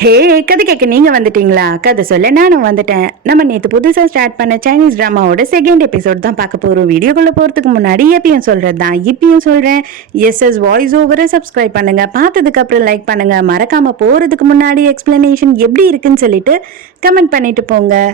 ஹே, கதை கேட்க நீங்க வந்துட்டீங்களா? கதை சொல்ல நானும் வந்துட்டேன். நம்ம நேத்து புதுசா ஸ்டார்ட் பண்ண சைனீஸ் டிராமாவோட செகண்ட் எபிசோட் தான் பார்க்க போறோம். வீடியோக்குள்ள போறதுக்கு முன்னாடி எப்பயும் சொல்றது தான் இப்பயும் சொல்றேன். எஸ்எஸ் வாய்ஸ் ஓவரை சப்ஸ்கிரைப் பண்ணுங்க. பார்த்ததுக்கு அப்புறம் லைக் பண்ணுங்க. மறக்காம போறதுக்கு முன்னாடி எக்ஸ்பிளனேஷன் எப்படி இருக்குன்னு சொல்லிட்டு கமெண்ட் பண்ணிட்டு போங்க.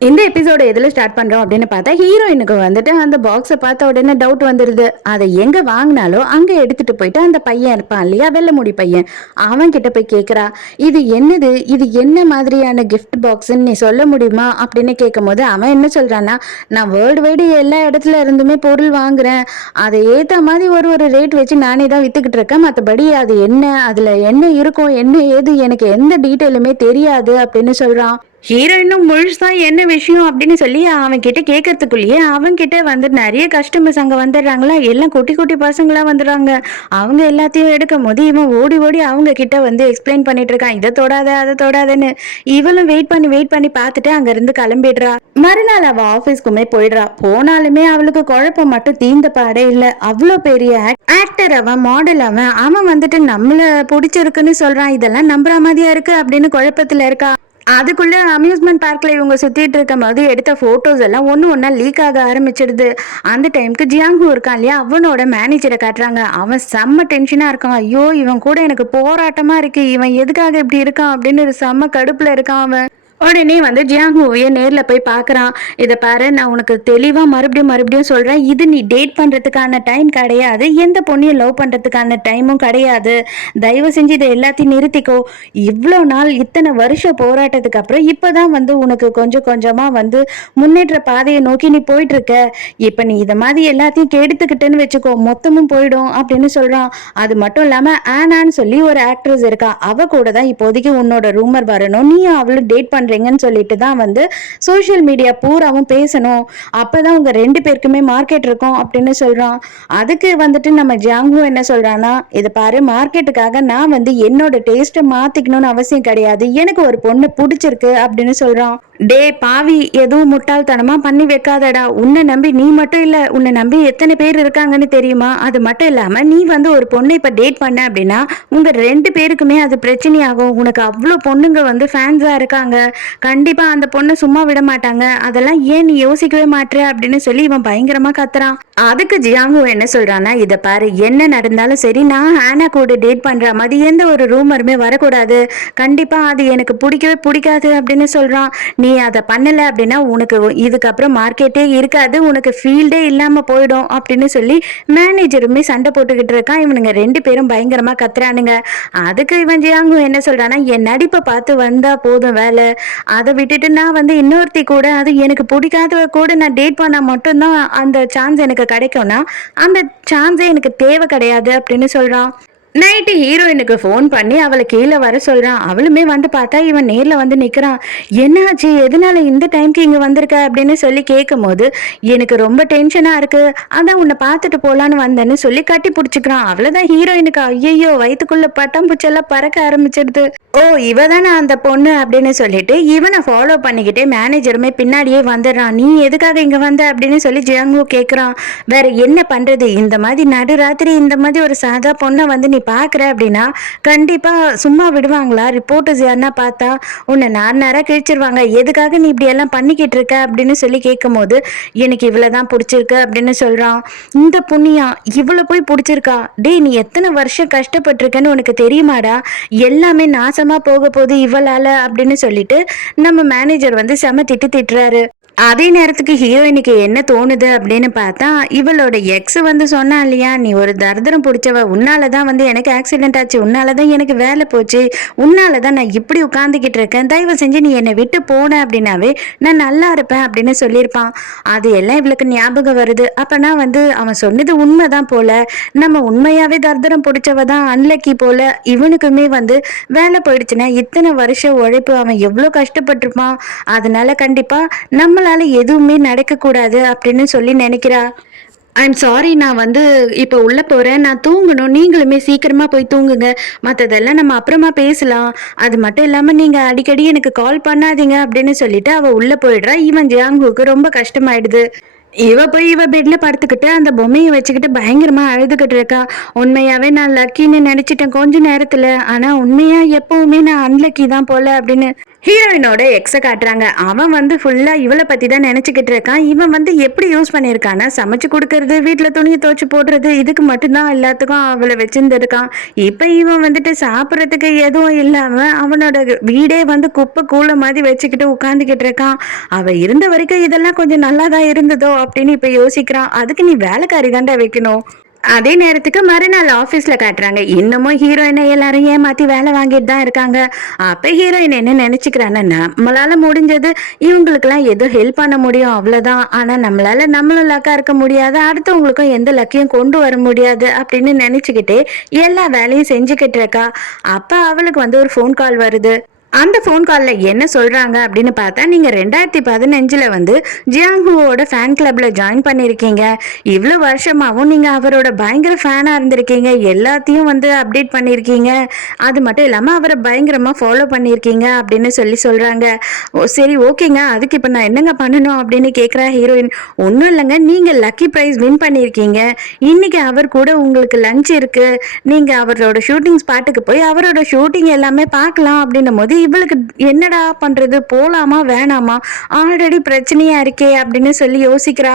இந்த எபிசோட எதுல ஸ்டார்ட் பண்றோம் அப்படின்னு பார்த்தா ஹீரோயினுக்கு வந்துட்டு அந்த பாக்ஸை பார்த்த உடனே டவுட் வந்துருது. அதை எங்க வாங்கினாலும் அங்க எடுத்துட்டு போயிட்டு அந்த பையன் இருப்பான் இல்லையா, வெள்ளை முடி பையன், அவன் கிட்ட போய் கேட்கறா, இது என்னது, இது என்ன மாதிரியான கிஃப்ட் பாக்ஸ்ன்னு நீ சொல்ல முடியுமா அப்படின்னு கேட்கும் போது அவன் என்ன சொல்றான்னா, நான் வேர்ல்டு வைடு எல்லா இடத்துல இருந்துமே பொருள் வாங்குறேன், அதை ஏத்த மாதிரி ஒரு ஒரு ரேட் வச்சு நானே தான் வித்துக்கிட்டு இருக்கேன், மற்றபடி அது என்ன, அதுல என்ன இருக்கும், என்ன ஏது, எனக்கு எந்த டீட்டெயிலுமே தெரியாது அப்படின்னு சொல்றான். ஹீரோயினும் முழுசா என்ன விஷயம் அப்படின்னு சொல்லி அவன் கிட்ட கேட்கறதுக்குள்ளேயே அவன் கிட்ட வந்து நிறைய கஸ்டமர்ஸ் அங்க வந்துடுறாங்களா, எல்லாம் குட்டி குட்டி பசங்களா வந்துடுறாங்க. அவங்க எல்லாத்தையும் எடுக்கும் போது இவன் ஓடி ஓடி அவங்க கிட்ட வந்து எக்ஸ்பிளைன் பண்ணிட்டு இருக்கான், இதை தொடாத அதை தொடாதன்னு. இவளும் வெயிட் பண்ணி பார்த்துட்டு அங்க இருந்து கிளம்பிடுறா. மறுநாள் அவ ஆபீஸ்க்குமே போயிடுறா. போனாலுமே அவளுக்கு குழப்பம் மட்டும் தீந்த பாடே இல்ல. அவ்வளோ பெரிய ஆக்டர் அவன், மாடல் அவன், அவன் வந்துட்டு நம்மள பிடிச்சிருக்குன்னு சொல்றான், இதெல்லாம் நம்புற மாதிரியா இருக்கு அப்படின்னு குழப்பத்துல இருக்கா. அதுக்குள்ள அம்யூஸ்மெண்ட் பார்க்ல இவங்க சுத்திட்டு இருக்கும் போது எடுத்த போட்டோஸ் எல்லாம் ஒண்ணா லீக் ஆக ஆரம்பிச்சிடுது. அந்த டைமுக்கு ஜியாங்கு இருக்கான் இல்லையா, அவனோட மேனேஜரை காட்டுறாங்க. அவன் செம்ம டென்ஷனா இருக்கான். ஐயோ, இவன் கூட எனக்கு போராட்டமா இருக்கு, இவன் எதுக்காக இப்படி இருக்கான் அப்படின்னு ஒரு செம்ம கடுப்புல இருக்கான் அவன். உடனே வந்து ஜியாங்குவையே நேரில் போய் பார்க்குறான். இதை பாரு, நான் உனக்கு தெளிவாக மறுபடியும் சொல்கிறேன், இது நீ டேட் பண்ணுறதுக்கான டைம் கிடையாது, எந்த பொண்ணையும் லவ் பண்ணுறதுக்கான டைமும் கிடையாது. தயவு செஞ்சு இதை எல்லாத்தையும் நிறுத்திக்கோ. இவ்வளோ நாள் இத்தனை வருஷ போராட்டத்துக்கு அப்புறம் இப்போ தான் வந்து உனக்கு கொஞ்சம் கொஞ்சமாக வந்து முன்னேற்ற பாதையை நோக்கி நீ போயிட்டுருக்க. இப்போ நீ இதை மாதிரி எல்லாத்தையும் கெடுத்துக்கிட்டேன்னு வச்சுக்கோ, மொத்தமும் போயிடும் அப்படின்னு சொல்கிறான். அது மட்டும் இல்லாமல் ஆனான்னு சொல்லி ஒரு ஆக்ட்ரஸ் இருக்கா, அவ கூட தான் இப்போதைக்கு உன்னோட ரூமர் வரணும், நீயும் அவளும் டேட் பண்ண சொல்லிட்டு தான் வந்து சோசியல் மீடியா பூராவும் பேசணும், அப்பதான் உங்க ரெண்டு பேருக்குமே மார்க்கெட் இருக்கும் அப்படின்னு சொல்றான். அதுக்கு வந்துட்டு நம்ம ஜியாங்கு என்ன சொல்றான்னா, இதை பாரு, மார்க்கெட்டுக்காக நான் வந்து என்னோட டேஸ்ட்டை மாத்திக்கணும்னு அவசியம் கிடையாது, எனக்கு ஒரு பொண்ணு பிடிச்சிருக்கு அப்படின்னு சொல்றான். டே பாவி, எதுவும் முட்டாள்தனமா பண்ணி வைக்காதடா. உன்னை நம்பி நீ மட்டும் இல்ல, உன்னை நம்பி எத்தனை பேர் இருக்காங்கன்னு தெரியுமா? அது மட்டும் இல்லாம நீ வந்து ஒரு பொண்ணை இப்ப டேட் பண்ண அப்படின்னா உங்க ரெண்டு பேருக்குமே அது பிரச்சனையாகும். உனக்கு அவ்வளோ பொண்ணுங்க வந்து ஃபேன்ஸா இருக்காங்க, கண்டிப்பா அந்த பொண்ணை சும்மா விட மாட்டாங்க, அதெல்லாம் ஏன் நீ யோசிக்கவே மாட்டேற அப்படின்னு சொல்லி இவன் பயங்கரமா கத்துறான். அதுக்கு ஜியாங்கு என்ன சொல்றான்னா, இதை பாரு, என்ன நடந்தாலும் சரி, நான் ஹானா கூட டேட் பண்ற மாதிரி எந்த ஒரு ரூமருமே வரக்கூடாது, கண்டிப்பா அது எனக்கு பிடிக்கவே பிடிக்காது அப்படின்னு சொல்றான். நீ அதை பண்ணல அப்படின்னா உனக்கு இதுக்கப்புறம் மார்க்கெட்டே இருக்காது, உனக்கு ஃபீல்டே இல்லாம போயிடும் அப்படின்னு சொல்லி மேனேஜருமே சண்டை போட்டுக்கிட்டு இருக்கான். இவனுங்க ரெண்டு பேரும் பயங்கரமா கத்துறானுங்க. அதுக்கு இவன் ஜியாங்கு என்ன சொல்றான்னா, என் நடிப்பை பார்த்து வந்தா போதும் வேலை, அதை விட்டுட்டு நான் வந்து இன்னொருத்தி கூட, அது எனக்கு பிடிக்காத கூட நான் டேட் பண்ணா மட்டும்தான் அந்த சான்ஸ் எனக்கு கிடைக்கும்னா அந்த சான்ஸே எனக்கு தேவை கிடையாது அப்படின்னு சொல்றான். நைட்டு ஹீரோயினுக்கு ஃபோன் பண்ணி அவளை கீழே வர சொல்றான். அவளுமே வந்து பார்த்தா இவன் நேர்ல வந்து நிக்கிறான். என்னாச்சு, எதனால இந்த டைம்க்கு இங்க வந்திருக்க அப்படின்னு சொல்லி கேட்கும் போது, எனக்கு ரொம்ப டென்ஷனா இருக்கு, அதான் உன்னை பார்த்துட்டு போலான்னு வந்தேன்னு சொல்லி கட்டி பிடிச்சிக்கிறான். அவ்வளவுதான் ஹீரோயினுக்கு ஐயோ வயிற்றுக்குள்ள பட்டம் பூச்செல்லாம் பறக்க ஆரம்பிச்சிடுது. ஓ, இவதானே அந்த பொண்ணு அப்படின்னு சொல்லிட்டு இவனை ஃபாலோ பண்ணிக்கிட்டே மேனேஜருமே பின்னாடியே வந்துடுறான். நீ எதுக்காக இங்க வந்த அப்படின்னு சொல்லி ஜியாங்கு கேட்குறான். வேற என்ன பண்றது, இந்த மாதிரி நடுராத்திரி இந்த மாதிரி ஒரு சாதா பொண்ணை வந்து நீ பாக்குற அப்படின்னா கண்டிப்பா சும்மா விடுவாங்களா? ரிப்போர்ட்டர்ஸ் யாருன்னா பார்த்தா உன்னை நேரம் கிழிச்சிருவாங்க, எதுக்காக நீ இப்படி எல்லாம் பண்ணிக்கிட்டு இருக்க அப்படின்னு சொல்லி கேட்கும் போது, எனக்கு இவ்வளவுதான் பிடிச்சிருக்கு அப்படின்னு சொல்றான். இந்த புண்ணியா இவ்வளவு போய் பிடிச்சிருக்கா? டே, நீ எத்தனை வருஷம் கஷ்டப்பட்டிருக்கன்னு உனக்கு தெரியுமாடா? எல்லாமே நாசமா போக போகுது இவளால அப்படின்னு சொல்லிட்டு நம்ம மேனேஜர் வந்து செம திட்டுறாரு. அதே நேரத்துக்கு ஹீரோயினுக்கு என்ன தோணுது அப்படின்னு பார்த்தா, இவளோட எக்ஸ் வந்து சொன்னா இல்லையா, நீ ஒரு தரித்திரம் பிடிச்சவ, உன்னாலதான் வந்து எனக்கு ஆக்சிடென்ட் ஆச்சு, உன்னாலதான் எனக்கு வேலை போச்சு, உன்னாலதான் நான் இப்படி உட்காந்துக்கிட்டு இருக்கேன், தயவு செஞ்சு நீ என்னை விட்டு போன அப்படின்னாவே நான் நல்லா இருப்பேன் அப்படின்னு சொல்லியிருப்பான். அது எல்லாம் இவளுக்கு ஞாபகம் வருது. அப்பனா வந்து அவன் சொன்னது உண்மைதான் போல, நம்ம உண்மையாவே தரித்திரம் பிடிச்சவ தான் அன்லக்கி போல. இவனுக்குமே வந்து வேலை போயிடுச்சுன்னா இத்தனை வருஷம் உழைப்பு, அவன் எவ்வளவு கஷ்டப்பட்டிருப்பான், அதனால கண்டிப்பா நம்மளால எதுவுமே நடக்க கூடாது அப்படின்னு சொல்லி நினைக்கிறா. ஐம் சாரி, நான் வந்து இப்போ உள்ள போறேன், நான் தூங்கணும், நீங்களுமே சீக்கிரமா போய் தூங்குங்க, மற்றதெல்லாம் நம்ம அப்புறமா பேசலாம், அது மட்டும் இல்லாம நீங்க அடிக்கடி எனக்கு கால் பண்ணாதீங்க அப்படின்னு சொல்லிட்டு அவ உள்ள போயிடுறா. இவன் ஜியாங்குக்கு ரொம்ப கஷ்டமாயிடுது. இவ போய் இவ பெட்ல படுத்துக்கிட்டு அந்த பொம்மையை வச்சுக்கிட்டு பயங்கரமா அழுதுகிட்டு இருக்கா. உண்மையாவே நான் லக்கின்னு நினைச்சிட்டேன் கொஞ்ச நேரத்துல, ஆனா உண்மையா எப்பவுமே நான் அன்லக்கி தான் போல அப்படின்னு ஹீரோயினோட எக்ஸ காட்டுறாங்க. அவன் வந்து ஃபுல்லா இவளை பத்தி தான் நினைச்சுக்கிட்டு இருக்கான். இவன் வந்து எப்படி யூஸ் பண்ணியிருக்கான்னா, சமைச்சு கொடுக்கறது, வீட்டுல துணியை துவைச்சு போடுறது, இதுக்கு மட்டும்தான் எல்லாத்துக்கும் அவளை வச்சிருந்துருக்கான். இப்ப இவன் வந்துட்டு சாப்பிடறதுக்கு எதுவும் இல்லாம அவனோட வீடே வந்து குப்பை கூல மாதிரி வச்சுக்கிட்டு உட்காந்துக்கிட்டு இருக்கான். அவ இருந்த வரைக்கும் இதெல்லாம் கொஞ்சம் நல்லாதான் இருந்ததோ அப்படின்னு இப்ப யோசிக்கிறான். அதுக்கு நீ வேலைக்காரி தாண்டா வைக்கணும். அதே நேரத்துக்கு மறுநாள் ஆபீஸ்ல காட்டுறாங்க. இன்னமும் ஹீரோயினை எல்லாரும் ஏமாத்தி வேலை வாங்கிட்டு தான் இருக்காங்க. அப்ப ஹீரோயின் என்ன நினைச்சுக்கிறான்னா, நம்மளால முடிஞ்சது இவங்களுக்கு எல்லாம் ஏதோ ஹெல்ப் பண்ண முடியும் அவ்வளவுதான். ஆனா நம்மளால நம்மளும் லக்கா இருக்க முடியாது, அடுத்தவங்களுக்கும் எந்த லக்கையும் கொண்டு வர முடியாது அப்படின்னு நினைச்சுக்கிட்டே எல்லா வேலையும் செஞ்சுக்கிட்டு இருக்கா. அப்ப அவளுக்கு வந்து ஒரு ஃபோன் கால் வருது. அந்த ஃபோன் காலில் என்ன சொல்கிறாங்க அப்படின்னு பார்த்தா, நீங்கள் 2015 வந்து ஜியாங்ஹுவோட ஃபேன் கிளப்பில் ஜாயின் பண்ணியிருக்கீங்க. இவ்வளோ வருஷமாகவும் நீங்கள் அவரோட பயங்கர ஃபேனாக இருந்திருக்கீங்க. எல்லாத்தையும் வந்து அப்டேட் பண்ணியிருக்கீங்க. அது மட்டும் இல்லாமல் அவரை பயங்கரமாக ஃபாலோ பண்ணியிருக்கீங்க அப்படின்னு சொல்கிறாங்க. ஓ சரி ஓகேங்க, அதுக்கு இப்போ நான் என்னங்க பண்ணணும் அப்படின்னு கேட்குறா ஹீரோயின். ஒன்றும் இல்லைங்க, நீங்கள் லக்கி ப்ரைஸ் வின் பண்ணியிருக்கீங்க. இன்னைக்கு அவர் கூட உங்களுக்கு லஞ்ச் இருக்குது. நீங்கள் அவரோட ஷூட்டிங் ஸ்பாட்டுக்கு போய் அவரோட ஷூட்டிங் எல்லாமே பார்க்கலாம் அப்படின்னும் போது இவளுக்கு என்னடா பண்றது, போலாமா வேணாமா, ஆல்ரெடி பிரச்சனையா இருக்கே அப்படின்னு சொல்லி யோசிக்கிறா.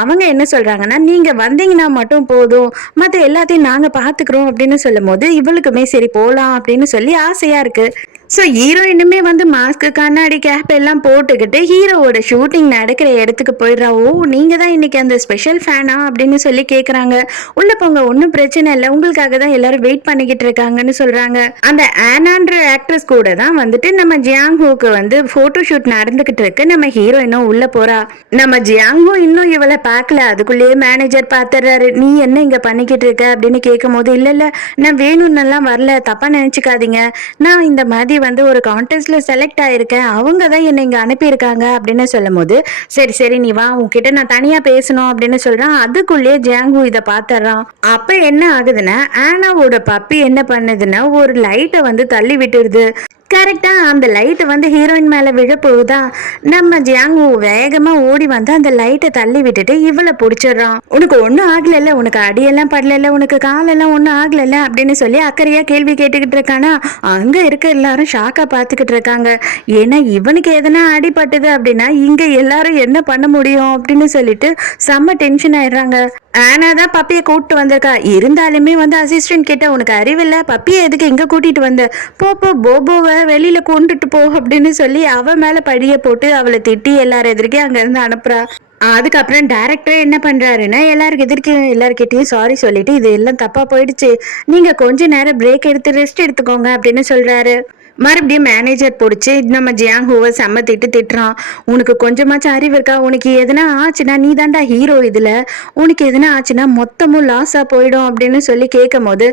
அவங்க என்ன சொல்றாங்கன்னா, நீங்க வந்தீங்கன்னா மட்டும் போதும், மத்த எல்லாத்தையும் நாங்க பாத்துக்கிறோம் அப்படின்னு சொல்லும் போது இவளுக்குமே சரி போலாம் அப்படின்னு சொல்லி ஆசையா இருக்கு. ஸோ ஹீரோயினுமே வந்து மாஸ்க்கு, கண்ணாடி, கேப் எல்லாம் போட்டுக்கிட்டு ஹீரோவோட ஷூட்டிங் நடக்கிற இடத்துக்கு போயிடுறா. ஓ நீங்கள் தான் இன்னைக்கு அந்த ஸ்பெஷல் ஃபேனா அப்படின்னு சொல்லி கேட்குறாங்க. உள்ள போங்க, ஒன்றும் பிரச்சனை இல்லை, உங்களுக்காக தான் எல்லாரும் வெயிட் பண்ணிக்கிட்டு இருக்காங்கன்னு சொல்கிறாங்க. அந்த ஆனான்ற ஆக்ட்ரஸ் கூட தான் வந்துட்டு நம்ம ஜியாங்ஹூக்கு வந்து ஃபோட்டோ ஷூட் நடந்துக்கிட்டு இருக்கு. நம்ம ஹீரோயினும் உள்ள போகிறா. நம்ம ஜியாங்ஹூ இன்னும் இவளை பார்க்கல, அதுக்குள்ளேயே மேனேஜர் பார்த்துறாரு. நீ என்ன இங்கே பண்ணிக்கிட்டு இருக்க அப்படின்னு கேட்கும் போது, இல்லை இல்லை நான் வேணும்னெல்லாம் வரல, தப்பாக நினச்சிக்காதீங்க, நான் இந்த மாதிரி வந்து ஒரு கான்டெஸ்ட்ல செலக்ட் ஆயிருக்கேன், அவங்க தான் என்னை இங்க அனுப்பியிருக்காங்க அப்படின்னு சொல்லும் போது, சரி சரி நீ வா, உன்கிட்ட நான் தனியா பேசணும் அப்படின்னு சொல்றான். அதுக்குள்ளேயே ஜாங்கு இதை பாத்துறான். அப்ப என்ன ஆகுதுன்னா, ஆனாவோட பப்பி என்ன பண்ணுதுன்னா ஒரு லைட்டை வந்து தள்ளி விட்டுருது. கரெக்டா அந்த லைட் வந்து ஹீரோயின் மேல விழ போகுதா. நம்ம ஜியாங்கு வேகமா ஓடி வந்து அந்த லைட்டை தள்ளி விட்டுட்டு இவளை பிடிச்சிடுறான். உனக்கு ஒன்னும் ஆகல, உனக்கு அடியெல்லாம் படல, உனக்கு காலெல்லாம் ஒன்னும் ஆகல அப்படின்னு சொல்லி அக்கறையா கேள்வி கேட்டுக்கிட்டு இருக்கானா. அங்க இருக்க எல்லாரும் ஷாக்கா பாத்துக்கிட்டு இருக்காங்க. ஏன்னா இவனுக்கு எதனா அடிபட்டது அப்படின்னா இங்க எல்லாரும் என்ன பண்ண முடியும் அப்படின்னு சொல்லிட்டு செம்ம டென்ஷன் ஆயிடுறாங்க. ஆனா தான் பப்பியை கூப்பிட்டு வந்திருக்கா. இருந்தாலுமே வந்து அசிஸ்டன்ட் கிட்ட உனக்கு அறிவில்லை, பப்பியை எதுக்கு இங்க கூட்டிட்டு வந்த, போ போபோவை வெளியில கொண்டுட்டு போ அப்படின்னு சொல்லி அவ மேல படிய போட்டு அவளை திட்டி எல்லாரும் எதிர்க்கே அங்க இருந்து அனுப்புறா. அதுக்கப்புறம் டைரக்டர் என்ன பண்றாருன்னா, எல்லார்கிட்டையும் சாரி சொல்லிட்டு இது எல்லாம் தப்பா போயிடுச்சு, நீங்க கொஞ்ச நேரம் பிரேக் எடுத்து ரெஸ்ட் எடுத்துக்கோங்க அப்படின்னு சொல்றாரு. மறுபடியும் மேனேஜர் பிடிச்சி நம்ம ஜியாங்ஹூவை செம்ம திட்டுறான். உனக்கு கொஞ்சமாச்சும் அறிவு இருக்கா, உனக்கு எதனா ஆச்சுன்னா நீ தாண்டா ஹீரோ, இதுல உனக்கு எதனா ஆச்சுன்னா மொத்தமும் லாஸா போயிடும் அப்படின்னு சொல்லி கேட்கும் போது,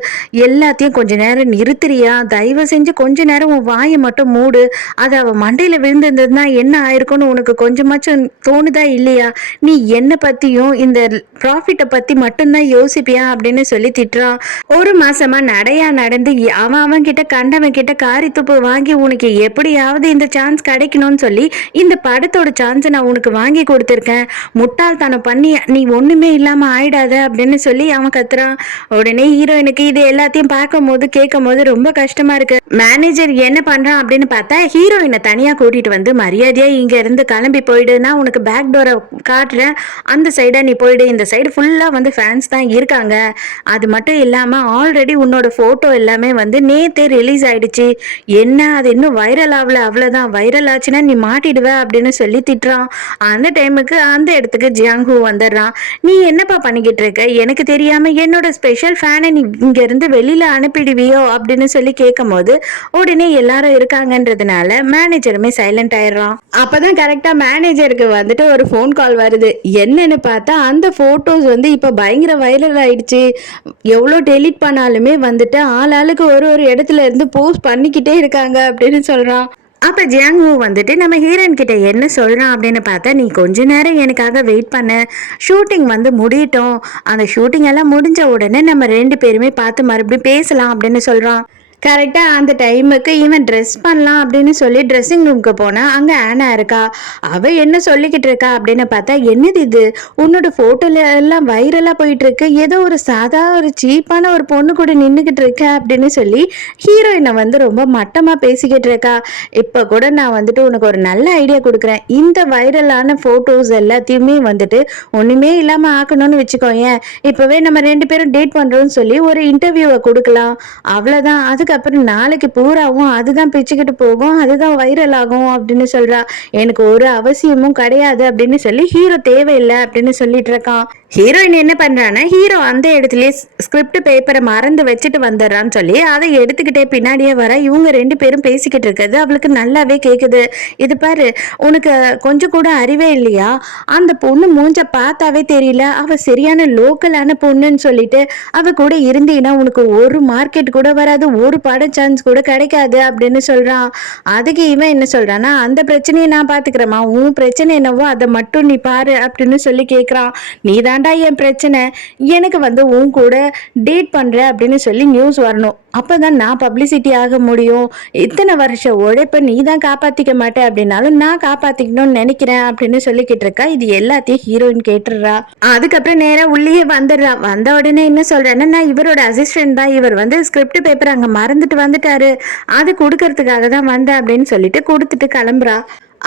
எல்லாத்தையும் கொஞ்ச நேரம் நிறுத்துறியா, தயவு செஞ்சு கொஞ்ச நேரம் உன் வாயை மட்டும் மூடு, அது அவ மண்டையில விழுந்திருந்ததுன்னா என்ன ஆயிருக்கும்னு உனக்கு கொஞ்சமாச்சும் தோணுதா இல்லையா, நீ என்ன பத்தியும் இந்த ப்ராஃபிட்டை பத்தி மட்டும்தான் யோசிப்பியா அப்படின்னு சொல்லி திட்டுறான். ஒரு மாசமா நடையா நடந்து அவன் கிட்ட கண்டவன் கிட்ட காரி துப்பு வாங்கி உனக்கு எப்படியாவது இந்த சான்ஸ் கிடைக்கணும்னு சொல்லி இந்த படத்தோட சான்ஸை நான் உனக்கு வாங்கி கொடுத்துருக்கேன், முட்டாள்தனம் பண்ணி நீ ஒண்ணுமே இல்லாம ஆயிடாத அப்படின்னு சொல்லி அவன் கத்துறான். உடனே ஹீரோயினுக்கு இது எல்லாத்தையும் பார்க்கும் போது கேட்கும் போது ரொம்ப கஷ்டமா இருக்கு. மேனேஜர் என்ன பண்றான் அப்படின்னு பார்த்தா, ஹீரோயினை தனியா கூட்டிட்டு வந்து மரியாதையா இங்க இருந்து கிளம்பி போயிடு, நான் உனக்கு பேக் டோரை காட்டுறேன், அந்த சைடா நீ போயிடு, இந்த சைடு ஃபுல்லா வந்து ஃபேன்ஸ் தான் இருக்காங்க, அது மட்டும் இல்லாம ஆல்ரெடி உன்னோட போட்டோ எல்லாமே வந்து நேத்தே ரிலீஸ் ஆயிடுச்சு, என்ன அது இன்னும் வைரல் ஆகல, அவ்வளவுதான், வைரல் ஆச்சுன்னா நீ மாட்டிடுவ அப்படின்னு சொல்லி திட்டுறான். அந்த டைமுக்கு அந்த இடத்துக்கு ஜியாங்ஹூ வந்துடுறான். நீ என்னப்பா பண்ணிக்கிட்டு இருக்க, எனக்கு தெரியாம என்னோட ஸ்பெஷல் ஃபேனை நீ இங்க இருந்து வெளியில அனுப்பிடுவியோ அப்படின்னு சொல்லி கேட்கும் போது உடனே எல்லாரும் இருக்காங்கன்றதுனால மேனேஜருமே சைலண்ட் ஆயிடுறான். அப்பதான் கரெக்டா மேனேஜருக்கு வந்துட்டு ஒரு ஃபோன் கால் வருது. என்னன்னு பார்த்தா அந்த போட்டோஸ் வந்து இப்ப பயங்கர வைரல் ஆயிடுச்சு, எவ்வளோ டெலிட் பண்ணாலுமே வந்துட்டு ஆளாளுக்கு ஒரு ஒரு இடத்துல இருந்து போஸ்ட் பண்ணிக்கிட்டே இருக்காங்க அப்படின்னு சொல்றான். அப்ப ஜியாங்ஹூ வந்துட்டு நம்ம ஹீரோயின் கிட்ட என்ன சொல்றான் அப்படின்னு பார்த்தா, நீ கொஞ்ச நேரம் எனக்காக வெயிட் பண்ண, ஷூட்டிங் வந்து முடியட்டும், அந்த ஷூட்டிங் எல்லாம் முடிஞ்ச உடனே நம்ம ரெண்டு பேருமே பார்த்து மறுபடியும் பேசலாம் அப்படின்னு சொல்றான். கரெக்டா அந்த டைமுக்கு இவன் ட்ரெஸ் பண்ணலாம் அப்படின்னு சொல்லி ட்ரெஸ்ஸிங் ரூமுக்கு போனா அங்க ஆனா இருக்கா. அவ என்ன சொல்லிக்கிட்டு இருக்கா அப்படின்னு பார்த்தா, என்னது இது, உன்னோட போட்டோல எல்லாம் வைரலா போயிட்டு இருக்கு, ஏதோ ஒரு சாதா ஒரு சீப்பான ஒரு பொண்ணு கூட நின்னுகிட்டு இருக்க அப்படின்னு சொல்லி ஹீரோயினை வந்து ரொம்ப மட்டமா பேசிக்கிட்டு இருக்கா. இப்ப கூட நான் வந்துட்டு உனக்கு ஒரு நல்ல ஐடியா கொடுக்குறேன், இந்த வைரலான போட்டோஸ் எல்லாத்தையுமே வந்துட்டு ஒண்ணுமே இல்லாம ஆக்கணும்னு வச்சுக்கோயேன், இப்பவே நம்ம 2 பேரும் டேட் பண்றோம்னு சொல்லி ஒரு இன்டர்வியூவை கொடுக்கலாம், அவ்வளவுதான், அதுக்கப்புறம் நாளைக்கு பூராவும் அதுதான் பிச்சுக்கிட்டு போகும், அதுதான் வைரல் ஆகும் அப்படின்னு சொல்றா. எனக்கு ஒரு அவசியமும் கிடையாது அப்படின்னு சொல்லி ஹீரோ தேவையில்லை அப்படின்னு சொல்லிட்டு இருக்கான். ஹீரோயின் என்ன பண்றான்னா, ஹீரோ அந்த இடத்துலயே ஸ்கிரிப்ட் பேப்பரை மறந்து வச்சுட்டு வந்துடுறான்னு சொல்லி அதை எடுத்துக்கிட்டே பின்னாடியே வர இவங்க 2 பேரும் பேசிக்கிட்டு இருக்கிறது அவளுக்கு நல்லாவே கேக்குது. இது பாரு, உனக்கு கொஞ்சம் கூட அறிவே இல்லையா, அந்த பொண்ணு மூஞ்ச பார்த்தாவே தெரியல, அவ சரியான லோக்கலான பொண்ணுன்னு சொல்லிட்டு அவ கூட இருந்தீங்கன்னா உனக்கு ஒரு மார்க்கெட் கூட வராது, ஒரு பட சான்ஸ் கூட கிடைக்காது அப்படின்னு சொல்றான். அதுக்கு இவன் என்ன சொல்றான்னா, அந்த பிரச்சனையை நான் பாத்துக்கிறேமா, உன் பிரச்சனை என்னவோ அதை மட்டும் நீ பாரு அப்படின்னு சொல்லி கேட்கிறான். நீ தாண்டா என் பிரச்சனை, எனக்கு வந்து உன் கூட டேட் பண்ற அப்படின்னு சொல்லி நியூஸ் வரணும், அப்பதான் நான் பப்ளிசிட்டி ஆக முடியும், இத்தனை வருஷம் உழைப்ப நீ தான் காப்பாத்திக்க மாட்டேன் அப்படின்னாலும் நான் காப்பாத்திக்கணும்னு நினைக்கிறேன் அப்படின்னு சொல்லிக்கிட்டு இருக்கா. இது எல்லாத்தையும் ஹீரோயின் கேட்டுடுறா. அதுக்கப்புறம் நேரா உள்ளே வந்துடுறா. வந்த உடனே என்ன சொல்றேன்னா, நான் இவரோட அசிஸ்டன்ட் தான், இவர் வந்து ஸ்கிரிப்ட் பேப்பர் அங்க மறந்துட்டு வந்துட்டாரு, அது கொடுக்கறதுக்காக தான் வந்தேன் அப்படின்னு சொல்லிட்டு கொடுத்துட்டு கிளம்புறா.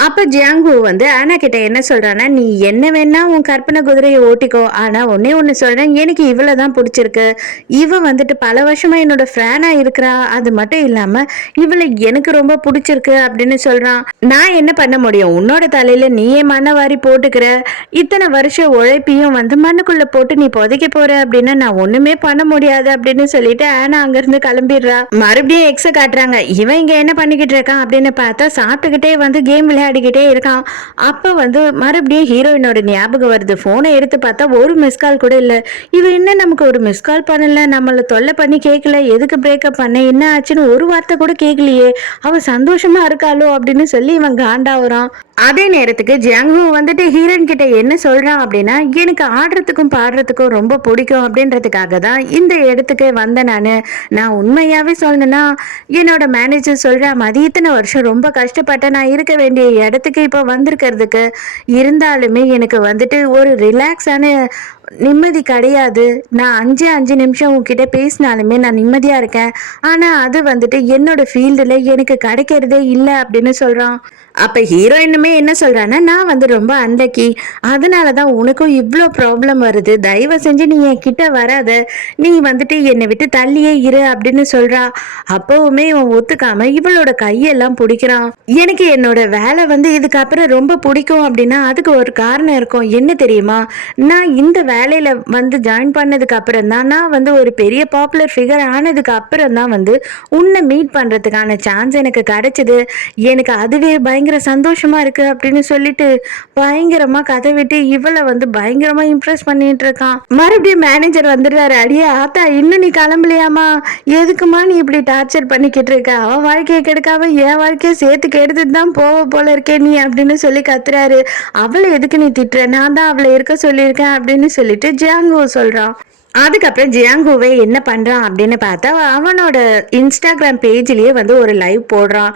அப்ப ஜியாங்கு வந்து ஆனா கிட்ட என்ன சொல்றான்னா, நீ என்ன வேணா உன் கற்பனை குதிரையை ஓட்டிக்கோ, ஆனா ஒன்னே ஒண்ணு சொல்றேன், எனக்கு இவ்வளவுதான் பிடிச்சிருக்கு, இவ வந்துட்டு பல வருஷமா என்னோட ஃபேனா இருக்கிறா, அது மட்டும் இல்லாம இவளை எனக்கு ரொம்ப பிடிச்சிருக்கு அப்படின்னு சொல்றான். நான் என்ன பண்ண முடியும், உன்னோட தலையில நீயே மண்ணை வாரி போட்டுக்கிற, இத்தனை வருஷம் உழைப்பையும் வந்து மண்ணுக்குள்ள போட்டு நீ புதைக்க போற அப்படின்னா நான் ஒண்ணுமே பண்ண முடியாது அப்படின்னு சொல்லிட்டு ஆனா அங்க இருந்து கிளம்பிடுறா. மறுபடியும் எக்ஸ காட்டுறாங்க. இவன் இங்க என்ன பண்ணிக்கிட்டு இருக்கான் அப்படின்னு பார்த்தா, சாப்பிட்டுக்கிட்டே வந்து கேம் விளையாடிக்கிட்டே இருக்கான். அப்ப வந்து மறுபடியும் ஹீரோயினோட ஞாபகம் வருது. போனை எடுத்து பார்த்தா ஒரு மிஸ் கால் கூட இல்ல. இவ என்ன நமக்கு ஒரு மிஸ் கால் பண்ணல, நம்மள தொல்லை பண்ணி கேட்கல, எதுக்கு பிரேக்கப் பண்ண, என்ன ஆச்சுன்னு ஒரு வார்த்தை கூட கேட்கலையே, அவ சந்தோஷமா இருக்காளோ அப்படின்னு சொல்லி இவன் காண்டாவுறான். அதே நேரத்துக்கு ஜியாங்ஹூ வந்துட்டு ஹீரோயின் கிட்ட என்ன சொல்றான் அப்படின்னா, எனக்கு ஆடுறதுக்கும் பாடுறதுக்கும் ரொம்ப பிடிக்கும் அப்படின்றதுக்காக தான் இந்த இடத்துக்கு வந்தேன் நான் உண்மையாவே சொல்லணும்னா என்னோட மேனேஜர் சொல்ற மாதிரி இத்தனை வருஷம் ரொம்ப கஷ்டப்பட்டேன், நான் இருக்க வேண்டிய இடத்துக்கு இப்போ வந்திருக்கிறதுக்கு, இருந்தாலுமே எனக்கு வந்துட்டு ஒரு ரிலாக்ஸான நிம்மதி கிடையாது, நான் 5 நிமிஷம் உங்ககிட்ட பேசினாலுமே நான் நிம்மதியா இருக்கேன், ஆனா அது வந்துட்டு என்னோட ஃபீல்டுல எனக்கு கிடைக்கிறதே இல்லை அப்படின்னு சொல்றான். அப்ப ஹீரோயினுமே என்ன சொல்றான்னா, நான் வந்து ரொம்ப அன்லக்கி, அதனாலதான் உனக்கும் இவ்வளோ ப்ராப்ளம் வருது, தயவு செஞ்சு நீ என் கிட்ட வராத, நீ வந்துட்டு என்னை விட்டு தள்ளியே இரு அப்படின்னு சொல்றா. அப்பவுமே இவன் ஒத்துக்காம இவளோட கையெல்லாம் பிடிக்கிறான். எனக்கு என்னோட வேலை வந்து இதுக்கப்புறம் ரொம்ப பிடிக்கும் அப்படின்னா அதுக்கு ஒரு காரணம் இருக்கும், என்ன தெரியுமா, நான் இந்த வேலையில வந்து ஜாயின் பண்ணதுக்கு அப்புறம் தான், நான் வந்து ஒரு பெரிய பாப்புலர் ஃபிகர் ஆனதுக்கு அப்புறம் தான் வந்து உன்னை மீட் பண்றதுக்கான சான்ஸ் எனக்கு கிடைச்சது, எனக்கு அதுவே பயங்கர சந்தோஷமா இருக்கு அப்படின்னு சொல்லிட்டு பயங்கரமா கதை விட்டு இவளை வந்து பயங்கரமா இம்ப்ரெஸ் பண்ணிட்டு இருக்கான். மறுபடியும் மேனேஜர் வந்துடுறாரு. அடியே ஆத்தா, இன்னும் நீ கிளம்பலையாமா, எதுக்குமா நீ இப்படி டார்ச்சர் பண்ணிக்கிட்டு இருக்க, அவன் வாழ்க்கையை கெடுக்காம என் வாழ்க்கையை சேர்த்து கெடுத்துட்டு தான் போக போல இருக்கே நீ அப்படின்னு சொல்லி கத்துறாரு. அவளை எதுக்கு நீ திட்டுற, நான் தான் அவளை இருக்க சொல்லியிருக்கேன் அப்படின்னு சொல்லிட்டு ஜியாங்கோ சொல்றான். அதுக்கப்புறம் ஜியாங்கோவே என்ன பண்ணுறான் அப்படின்னு பார்த்தா, அவனோட இன்ஸ்டாகிராம் பேஜ்லேயே வந்து ஒரு லைவ் போடுறான்.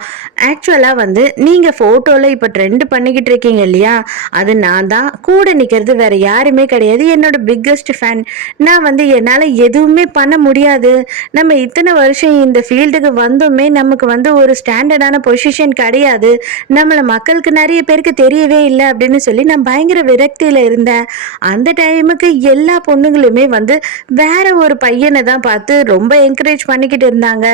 ஆக்சுவலாக வந்து நீங்கள் ஃபோட்டோவில் இப்போ ட்ரெண்ட் பண்ணிக்கிட்டு இருக்கீங்க இல்லையா, அது நான் தான், கூட நிற்கிறது வேற யாருமே கிடையாது, என்னோட பிக்கஸ்ட் ஃபேன், நான் வந்து என்னால் எதுவுமே பண்ண முடியாது, நம்ம இத்தனை வருஷம் இந்த ஃபீல்டுக்கு வந்தோமே நமக்கு வந்து ஒரு ஸ்டாண்டர்டான பொசிஷன் கிடையாது, நம்மளை மக்களுக்கு நிறைய பேருக்கு தெரியவே இல்லை அப்படின்னு சொல்லி நான் பயங்கர விரக்தியில் இருந்தேன். அந்த டைமுக்கு எல்லா பொண்ணுங்களுமே வந்து வேற ஒரு பையனை தான் பார்த்து ரொம்ப என்கரேஜ் பண்ணிக்கிட்டு இருந்தாங்க,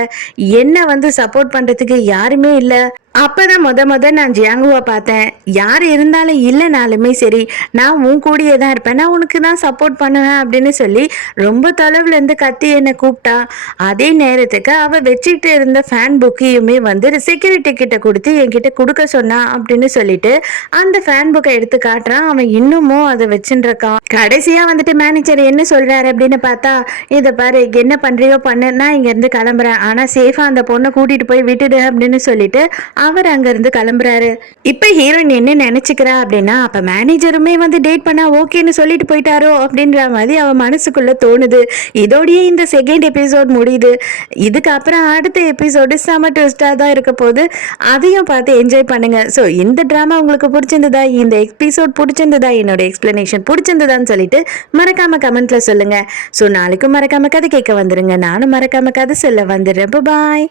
என்ன வந்து சப்போர்ட் பண்றதுக்கு யாருமே இல்லை. அப்பதான் முத நான் ஜியாங்குவா பார்த்தேன், யார் இருந்தாலும் இல்லைனாலுமே சரி நான் உன் கூடியே தான் இருப்பேன், நான் உனக்கு தான் சப்போர்ட் பண்ணுவேன் அப்படின்னு சொல்லி ரொம்ப தொலைவுல இருந்து கத்தி என்னை கூப்பிட்டா. அதே நேரத்துக்கு அவ வச்சுக்கிட்டு இருந்த ஃபேன் புக்கையுமே வந்து செக்யூரிட்டி கிட்ட கொடுத்து என்கிட்ட கொடுக்க சொன்னா அப்படின்னு சொல்லிட்டு அந்த ஃபேன் புக்கை எடுத்து காட்டுறான். அவன் இன்னமும் அதை வச்சுட்டு இருக்கான். கடைசியா வந்துட்டு மேனேஜர் என்ன சொல்றாரு அப்படின்னு பார்த்தா, இதை பாரு, என்ன பண்றியோ பண்ணு, நான் இங்க இருந்து கிளம்புறேன், ஆனா சேஃபா அந்த பொண்ணை கூட்டிட்டு போய் விட்டுடு அப்படின்னு சொல்லிட்டு அவர் அங்கிருந்து கிளம்புறாரு. இப்ப ஹீரோயின் என்ன நினைச்சுக்கிறா அப்படின்னா, அப்ப மேனேஜருமே வந்து டேட் பண்ணா ஓகேன்னு சொல்லிட்டு போயிட்டாரோ அப்படின்ற மாதிரி அவ மனசுக்குள்ள தோணுது. இதோடயே இந்த செகண்ட் எபிசோட் முடியுது. இதுக்கப்புறம் அடுத்த எபிசோடு செம ட்விஸ்டா தான் இருக்க போது. அதையும் பார்த்து என்ஜாய் பண்ணுங்க. ஸோ இந்த ட்ராமா உங்களுக்கு பிடிச்சிருந்ததா, இந்த எபிசோட் பிடிச்சிருந்ததா, என்னோட எக்ஸ்பிளனேஷன் பிடிச்சிருந்ததான்னு சொல்லிட்டு மறக்காம கமெண்ட்ல சொல்லுங்க. ஸோ நாளைக்கும் மறக்காம கதை கேட்க வந்துருங்க. நானும் மறக்காம கதை சொல்ல வந்துடுறேன். பாய்.